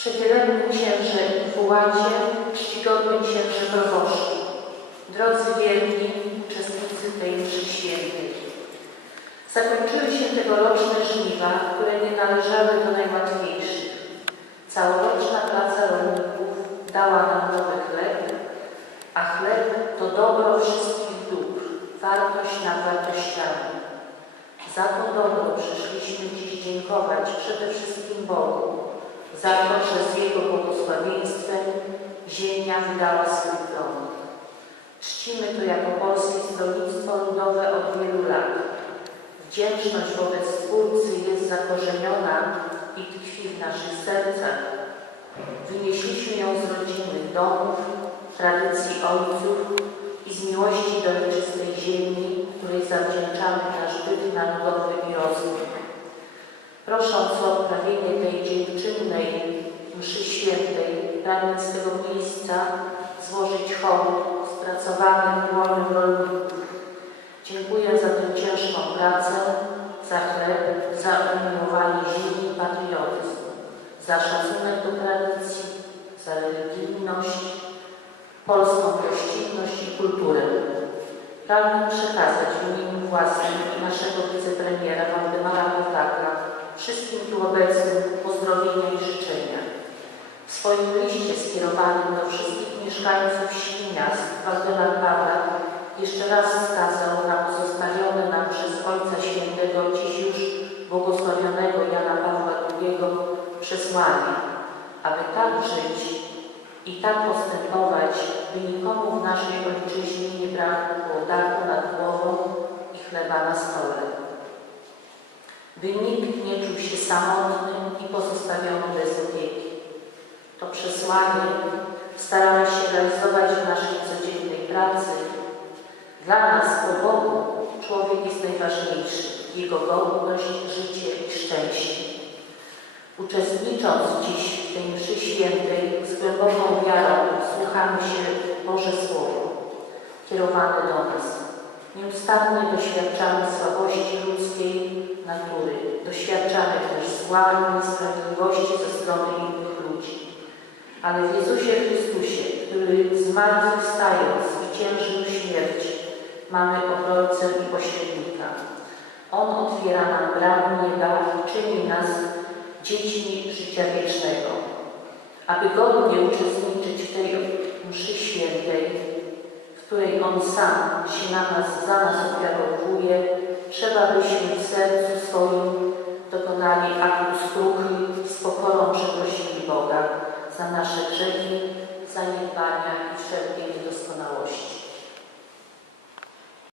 Przewielebny księże Iwuładzie, czcigodny księże proboszczu, drodzy wierni, uczestnicy tej mszy świętej. Zakończyły się tegoroczne żniwa, które nie należały do najłatwiejszych. Całoroczna praca rolników dała nam nowy chleb, a chleb to dobro wszystkich dóbr, wartość nad wartościami. Za to dobro przyszliśmy dziś dziękować przede wszystkim Bogu, za to, że z Jego błogosławieństwem ziemia wydała swój plon. Czcimy to jako Polskie Stronnictwo Ludowe od wielu lat. Wdzięczność wobec Twórcy jest zakorzeniona i tkwi w naszych sercach. Wynieśliśmy ją z rodzinnych domów, tradycji ojców i z miłości do ojczystej ziemi, której zawdzięczamy nasz byt narodowy i rozwój. Prosząc o odprawienie mszy świętej, pragnę z tego miejsca złożyć hołd spracowanym dłoniom rolników. Dziękuję za tę ciężką pracę, za chleb, za umiłowanie ziemi i patriotyzm, za szacunek do tradycji, za religijność, polską gościnność i kulturę. Pragnę przekazać w imieniu własnym naszego wicepremiera Waldemara Pawlaka wszystkim tu obecnym pozdrowienia i swoim liście skierowanym do wszystkich mieszkańców miast Waldemar Pawlak jeszcze raz wskazał na pozostawione nam przez Ojca Świętego, dziś już błogosławionego Jana Pawła II przesłanie, aby tak żyć i tak postępować, by nikomu w naszej ojczyźnie nie brakło dachu nad głową i chleba na stole. By nikt nie czuł się samotny i pozostawiony bez opieki. To przesłanie staramy się realizować w naszej codziennej pracy. Dla nas, po Bogu, człowiek jest najważniejszy, jego godność, życie i szczęście. Uczestnicząc dziś w tej mszy świętej z głęboką wiarą słuchamy się Boże Słowo kierowane do nas. Nieustannie doświadczamy słabości ludzkiej natury. Doświadczamy też zła i niesprawiedliwości ze strony innych. Ale w Jezusie Chrystusie, który zmartwychwstając zwyciężył śmierć, mamy obrońcę i pośrednika. On otwiera nam bramy nieba i czyni nas dziećmi życia wiecznego. Aby godnie uczestniczyć w tej mszy świętej, w której On sam się na nas, za nas ofiarowuje, trzeba byśmy w sercu swoim zaniedbania i wszelkiej niedoskonałości.